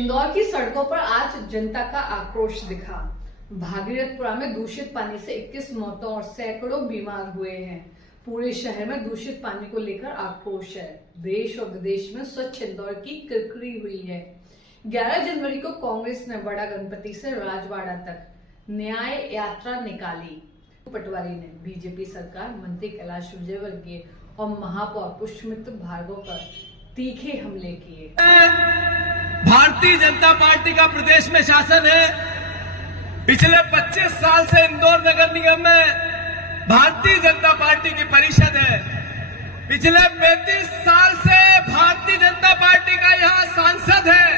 इंदौर की सड़कों पर आज जनता का आक्रोश दिखा। भागीरथपुरा में दूषित पानी से 21 मौतों और सैकड़ों बीमार हुए हैं। पूरे शहर में दूषित पानी को लेकर आक्रोश है। देश और विदेश में स्वच्छ इंदौर की किरकिरी हुई है। 11 जनवरी को कांग्रेस ने बड़ा गणपति से राजवाड़ा तक न्याय यात्रा निकाली। पटवारी ने बीजेपी सरकार, मंत्री कैलाश विजयवर्गीय और महापौर पुष्पमित्र भार्गव पर तीखे हमले किए। भारतीय जनता पार्टी का प्रदेश में शासन है। पिछले 25 साल से इंदौर नगर निगम में भारतीय जनता पार्टी की परिषद है। पिछले 35 साल से भारतीय जनता पार्टी का यहां सांसद है।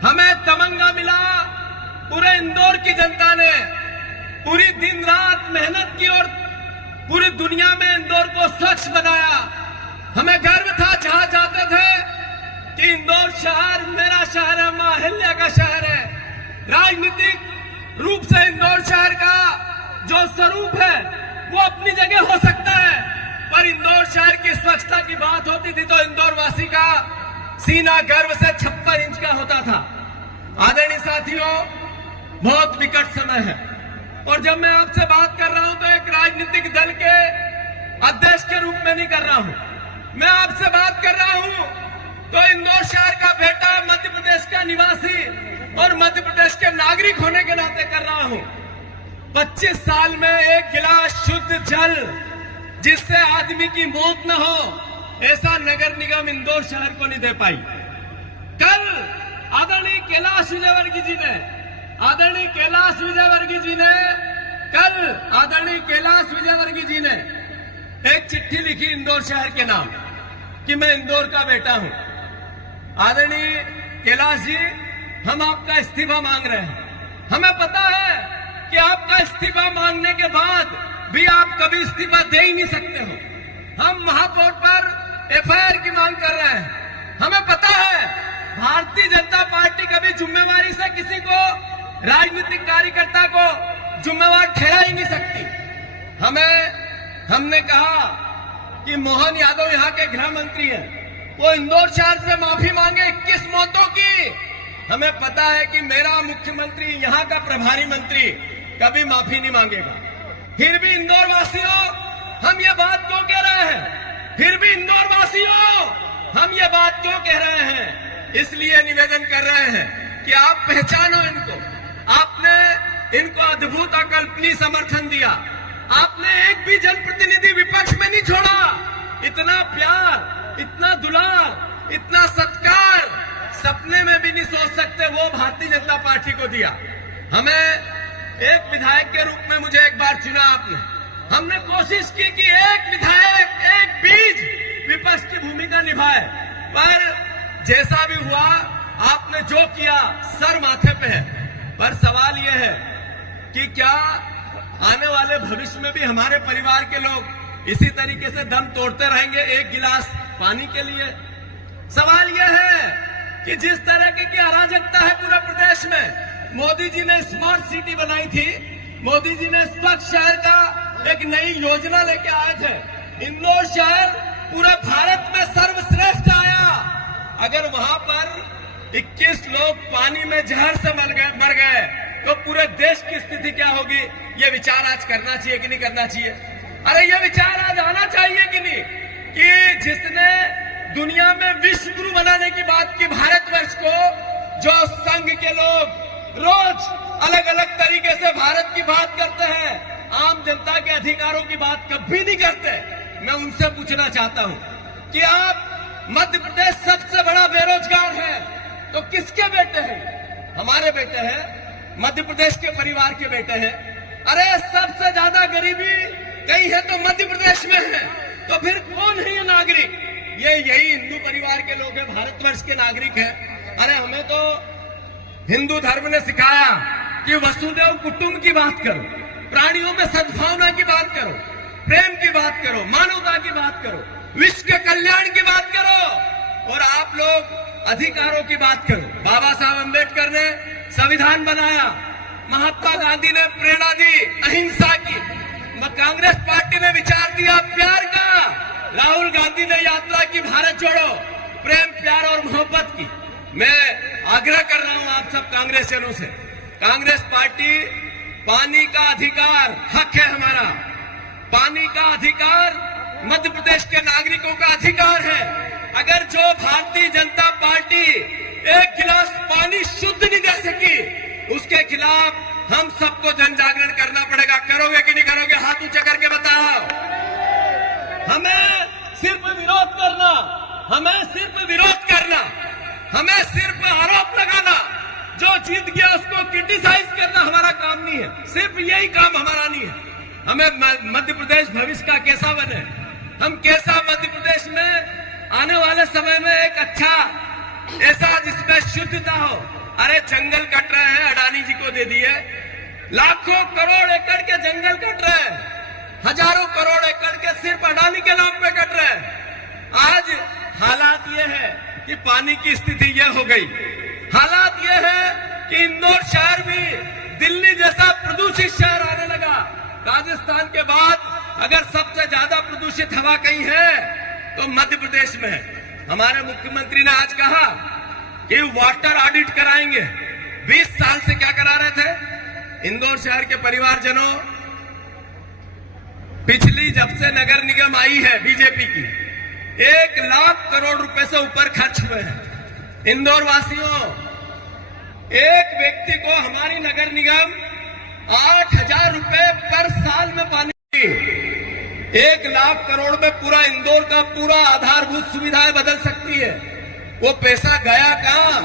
हमें तमंगा मिला। पूरे इंदौर की जनता ने पूरी दिन रात मेहनत की और पूरी दुनिया में इंदौर को स्वच्छ बनाया। हमें गर्व था जहां जाते थे कि इंदौर शहर मेरा शहर है, मां अहिल्या का शहर है। राजनीतिक रूप से इंदौर शहर का जो स्वरूप है वो अपनी जगह हो सकता है, पर इंदौर शहर की स्वच्छता की बात होती थी तो इंदौर वासी का सीना गर्व से 56 इंच का होता था। आदरणीय साथियों, बहुत विकट समय है और जब मैं आपसे बात कर रहा हूं तो एक राजनीतिक दल के अध्यक्ष के रूप में नहीं कर रहा हूं। मैं आपसे बात कर रहा हूं तो इंदौर शहर का बेटा, मध्य प्रदेश का निवासी और मध्य प्रदेश के नागरिक होने के नाते कर रहा हूं। 25 साल में एक गिलास शुद्ध जल जिससे आदमी की मौत न हो, ऐसा नगर निगम इंदौर शहर को नहीं दे पाई। कल आदरणीय कैलाश विजयवर्गीय जी ने एक चिट्ठी लिखी इंदौर शहर के नाम कि मैं इंदौर का बेटा हूं। आदरणीय कैलाश जी, हम आपका इस्तीफा मांग रहे हैं। हमें पता है कि आपका इस्तीफा मांगने के बाद भी आप कभी इस्तीफा दे ही नहीं सकते हो। हम महापौर पर एफआईआर की मांग कर रहे हैं। हमें पता है भारतीय जनता पार्टी कभी जिम्मेवारी से किसी को, राजनीतिक कार्यकर्ता को जिम्मेवार ठहरा ही नहीं सकती। हमने कहा कि मोहन यादव यहाँ के गृह मंत्री हैं, वो इंदौर शहर से माफी मांगे 21 मौतों की। हमें पता है कि मेरा मुख्यमंत्री, यहाँ का प्रभारी मंत्री कभी माफी नहीं मांगेगा। फिर भी इंदौर वासियों, हम ये बात क्यों कह रहे हैं? फिर भी इंदौर वासियों, हम ये बात क्यों कह रहे हैं? इसलिए निवेदन कर रहे हैं कि आप पहचानो इनको। आपने इनको अद्भुत अकल्पनीय समर्थन दिया। आपने एक भी जनप्रतिनिधि विपक्ष में नहीं छोड़ा। इतना प्यार, इतना दुलार, इतना सत्कार सपने में भी नहीं सोच सकते वो भारतीय जनता पार्टी को दिया। हमें एक विधायक के रूप में मुझे एक बार चुना आपने। हमने कोशिश की कि एक विधायक, एक बीज विपक्ष की भूमिका निभाए, पर जैसा भी हुआ आपने जो किया सर माथे पे है। पर सवाल यह है कि क्या आने वाले भविष्य में भी हमारे परिवार के लोग इसी तरीके से दम तोड़ते रहेंगे एक गिलास पानी के लिए? सवाल यह है कि जिस तरह की अराजकता है पूरे प्रदेश में, मोदी जी ने स्मार्ट सिटी बनाई थी, मोदी जी ने स्वच्छ शहर का एक नई योजना लेके आए थे। इंदौर शहर पूरे भारत में सर्वश्रेष्ठ आया। अगर वहां पर 21 लोग पानी में जहर से मर गए तो पूरे देश की स्थिति क्या होगी? ये विचार आज करना चाहिए कि नहीं करना चाहिए? अरे ये विचार आज आना चाहिए कि नहीं कि जिसने दुनिया में विश्व गुरु बनाने की बात की भारतवर्ष को, जो संघ के लोग रोज अलग अलग तरीके से भारत की बात करते हैं, आम जनता के अधिकारों की बात कभी नहीं करते। मैं उनसे पूछना चाहता हूं कि आप, मध्य प्रदेश सबसे बड़ा बेरोजगार है तो किसके बेटे हैं? हमारे बेटे हैं, मध्य प्रदेश के परिवार के बेटे हैं। अरे सबसे ज्यादा गरीबी कहीं है तो मध्य प्रदेश में है, तो फिर कौन है ये नागरिक? यही हिंदू परिवार के लोग हैं, भारतवर्ष के नागरिक हैं। अरे हमें तो हिंदू धर्म ने सिखाया कि वसुदेव कुटुंब की बात करो, प्राणियों में सद्भावना की बात करो, प्रेम की बात करो, मानवता की बात करो, विश्व के कल्याण की बात करो, और आप लोग अधिकारों की बात करो। बाबा साहब अम्बेडकर ने संविधान बनाया, महात्मा गांधी ने प्रेरणा दी अहिंसा की, कांग्रेस पार्टी ने विचार दिया प्यार का, राहुल गांधी ने यात्रा की भारत जोड़ो, प्रेम, प्यार और मोहब्बत की। मैं आग्रह कर रहा हूं आप सब कांग्रेसियों से, कांग्रेस पार्टी, पानी का अधिकार हक है हमारा। पानी का अधिकार मध्य प्रदेश के नागरिकों का अधिकार है। अगर जो भारतीय जनता पार्टी एक गिलास पानी शुद्ध नहीं दे सकी, उसके खिलाफ हम सबको जन जागरण करना पड़ेगा। करोगे कि नहीं करोगे? हाथ ऊंचा करके बताओ। हमें सिर्फ विरोध करना, हमें सिर्फ विरोध करना, हमें सिर्फ आरोप लगाना, जो जीत गया उसको क्रिटिसाइज करना हमारा काम नहीं है। सिर्फ यही काम हमारा नहीं है। हमें मध्य प्रदेश भविष्य का कैसा बने, हम कैसा मध्य प्रदेश में आने वाले समय में एक अच्छा ऐसा जिसमें शुद्धता हो। अरे जंगल कट रहे हैं, अडानी जी को दे दिए। लाखों करोड़ एकड़ के जंगल कट रहे हैं, हजारों करोड़ एकड़ के सिर्फ अडानी के नाम पे कट रहे हैं। आज हालात ये है कि पानी की स्थिति ये हो गई। हालात ये है कि इंदौर शहर भी दिल्ली जैसा प्रदूषित शहर आने लगा। राजस्थान के बाद अगर सबसे ज्यादा प्रदूषित हवा कहीं है तो मध्य प्रदेश में है। हमारे मुख्यमंत्री ने आज कहा कि वाटर ऑडिट कराएंगे। 20 साल से क्या करा रहे थे? इंदौर शहर के परिवारजनों, पिछली जब से नगर निगम आई है बीजेपी की, 1 लाख करोड़ रुपए से ऊपर खर्च हुए हैं। इंदौर वासियों, एक व्यक्ति को हमारी नगर निगम 8,000 रुपए पर साल में पानी, 1 लाख करोड़ में पूरा इंदौर का पूरा आधारभूत सुविधाएं बदल सकती है। वो पैसा गया कहां?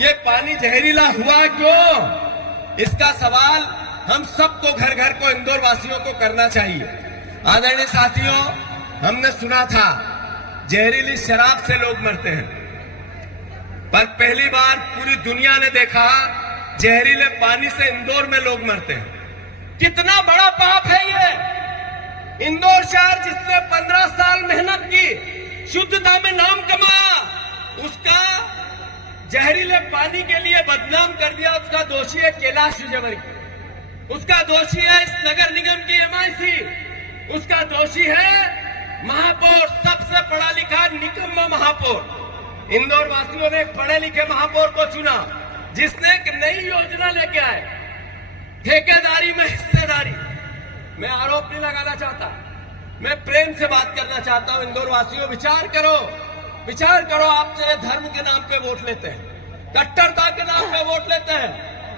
ये पानी जहरीला हुआ क्यों? इसका सवाल हम सबको, घर घर को, इंदौर वासियों को करना चाहिए। आदरणीय साथियों, हमने सुना था जहरीली शराब से लोग मरते हैं, पर पहली बार पूरी दुनिया ने देखा जहरीले पानी से इंदौर में लोग मरते हैं। कितना बड़ा पाप है ये। इंदौर शहर जिसने 15 साल मेहनत की, शुद्धता में नाम कमाया, उसका जहरीले पानी के लिए बदनाम कर दिया। उसका दोषी है कैलाश विजयवर्गीय, उसका दोषी है इस नगर निगम की MIC, उसका दोषी है महापौर, सबसे पढ़ा लिखा निकम्मा महापौर। इंदौर वासियों ने एक पढ़े लिखे महापौर को चुना जिसने एक नई योजना लेके आए, ठेकेदारी में हिस्सेदारी। मैं आरोप नहीं लगाना चाहता, मैं प्रेम से बात करना चाहता हूं। इंदौर वासियों, विचार करो, विचार करो। आप चाहे धर्म के नाम पे वोट लेते हैं, कट्टरता के नाम पे वोट लेते हैं,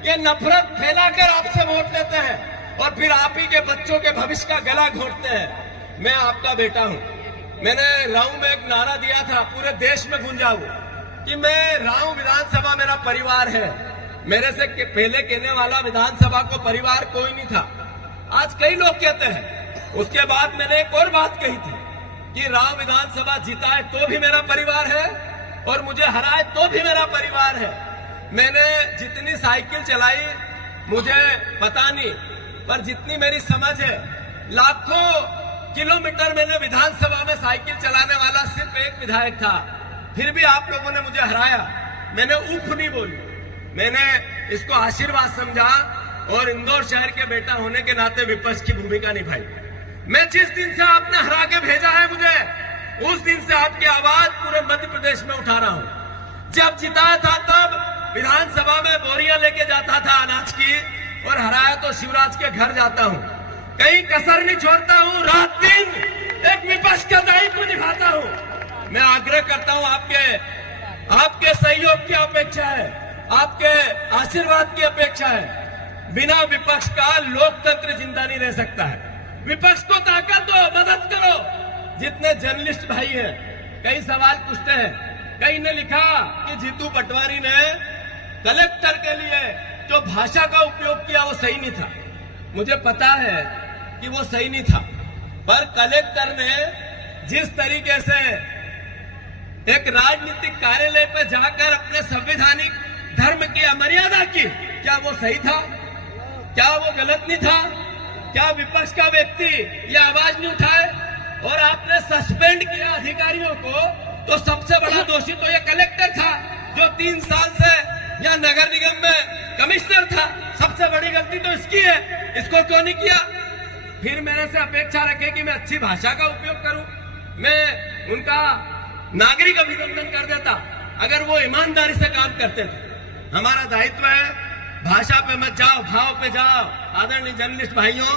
ये नफरत फैलाकर आपसे वोट लेते हैं और फिर आप ही के बच्चों के भविष्य का गला घोंटते हैं। मैं आपका बेटा हूं। मैंने राऊ में एक नारा दिया था, पूरे देश में गूंजा हुआ, कि मैं राऊ विधानसभा मेरा परिवार है। मेरे से पहले कहने वाला विधानसभा को परिवार कोई नहीं था, आज कई लोग कहते हैं। उसके बाद मैंने एक और बात कही थी कि राव विधानसभा जीता है तो भी मेरा परिवार है और मुझे हराए तो भी मेरा परिवार है। मैंने जितनी साइकिल चलाई मुझे पता नहीं, पर जितनी मेरी समझ है, लाखों किलोमीटर मैंने विधानसभा में साइकिल चलाने वाला सिर्फ एक विधायक था। फिर भी आप लोगों ने मुझे हराया। मैंने उफ नहीं बोली, मैंने इसको आशीर्वाद समझा और इंदौर शहर के बेटा होने के नाते विपक्ष की भूमिका निभाई। मैं जिस दिन से आपने हरा के भेजा है मुझे, उस दिन से आपकी आवाज पूरे मध्य प्रदेश में उठा रहा हूं। जब जिताया था तब विधानसभा में बोरियां लेके जाता था अनाज की, और हराया तो शिवराज के घर जाता हूं। कहीं कसर नहीं छोड़ता हूं, रात दिन एक विपक्ष का दायित्व निभाता हूं। मैं आग्रह करता हूं, आपके सहयोग की अपेक्षा है, आपके आशीर्वाद की अपेक्षा है। बिना विपक्ष का लोकतंत्र जिंदा नहीं रह सकता है। विपक्ष को ताकत दो, मदद करो। जितने जर्नलिस्ट भाई हैं, कई सवाल पूछते हैं। कई ने लिखा कि जीतू पटवारी ने कलेक्टर के लिए जो भाषा का उपयोग किया वो सही नहीं था। मुझे पता है कि वो सही नहीं था, पर कलेक्टर ने जिस तरीके से एक राजनीतिक कार्यालय पर जाकर अपने संवैधानिक धर्म की अमर्यादा की, क्या वो सही था? क्या वो गलत नहीं था? क्या विपक्ष का व्यक्ति ये आवाज नहीं उठाए? और आपने सस्पेंड किया अधिकारियों को, तो सबसे बड़ा दोषी तो ये कलेक्टर था जो 3 साल से यहाँ नगर निगम में कमिश्नर था। सबसे बड़ी गलती तो इसकी है, इसको क्यों नहीं किया? फिर मेरे से अपेक्षा रखे कि मैं अच्छी भाषा का उपयोग करूं, मैं उनका नागरिक अभिनंदन कर देता, अगर वो ईमानदारी से काम करते थे। हमारा दायित्व है, भाषा पे मत जाओ, भाव पे जाओ। आदरणीय जर्नलिस्ट भाइयों,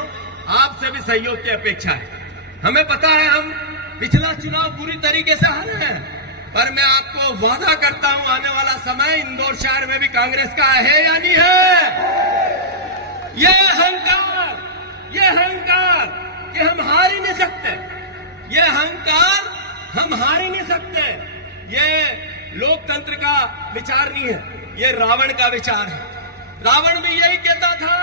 आपसे भी सहयोग की अपेक्षा है। हमें पता है हम पिछला चुनाव पूरी तरीके से हारे हैं, पर मैं आपको वादा करता हूं आने वाला समय इंदौर शहर में भी कांग्रेस का है या नहीं है। ये अहंकार कि हम हार ही नहीं सकते, ये अहंकार हम हार ही नहीं सकते, ये लोकतंत्र का विचार नहीं है, ये रावण का विचार है। रावण भी यही कहता था,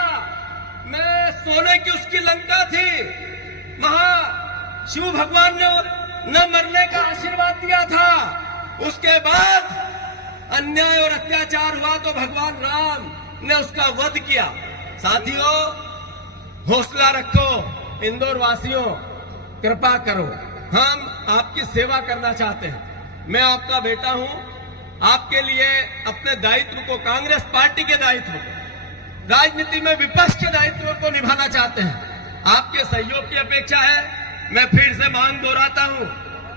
मैं सोने की उसकी लंका थी, शिव भगवान ने न मरने का आशीर्वाद दिया था। उसके बाद अन्याय और अत्याचार हुआ तो भगवान राम ने उसका वध किया। साथियों, हौसला रखो, इंदौर वासियों कृपा करो, हम आपकी सेवा करना चाहते हैं। मैं आपका बेटा हूं, आपके लिए अपने दायित्व को, कांग्रेस पार्टी के दायित्व को, राजनीति में विपक्ष के दायित्व को निभाना चाहते हैं। आपके सहयोग की अपेक्षा है। मैं फिर से मांग दोहराता हूं,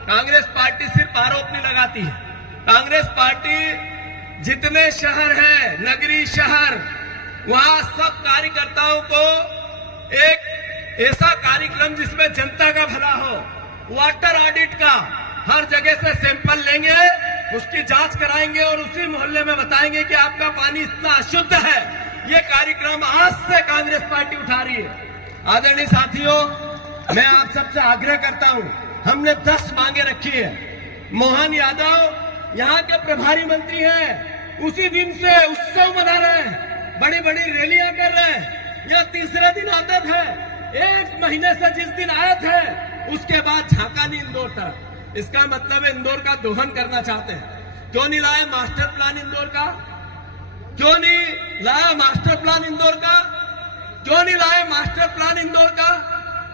कांग्रेस पार्टी सिर्फ आरोप नहीं लगाती है। कांग्रेस पार्टी जितने शहर हैं, नगरीय शहर, वहां सब कार्यकर्ताओं को एक ऐसा कार्यक्रम जिसमें जनता का भला हो, वाटर ऑडिट का, हर जगह से सैंपल लेंगे, उसकी जांच कराएंगे और उसी मोहल्ले में बताएंगे कि आपका पानी इतना अशुद्ध है। ये कार्यक्रम आज से कांग्रेस पार्टी उठा रही है। आदरणीय साथियों, मैं आप सबसे आग्रह करता हूं, हमने 10 मांगे रखी है। मोहन यादव यहाँ के प्रभारी मंत्री हैं, उसी दिन से उत्सव मना रहे हैं, बड़ी बड़ी रैलियां कर रहे हैं। यह तीसरे दिन आते थे, 1 महीने से जिस दिन आए थे उसके बाद झांका नहीं इंदौर तरफ। इसका मतलब है इंदौर का दोहन करना चाहते हैं। क्यों नहीं लाए मास्टर प्लान इंदौर का? क्यों नहीं लाया मास्टर प्लान इंदौर का? क्यों नहीं लाए मास्टर प्लान इंदौर का?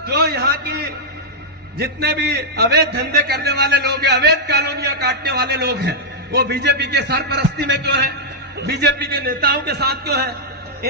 क्यों यहाँ की जितने भी अवैध धंधे करने वाले लोग हैं, अवैध कॉलोनियां काटने वाले लोग हैं, वो बीजेपी के सरपरस्ती में क्यों है? बीजेपी के नेताओं के साथ क्यों है?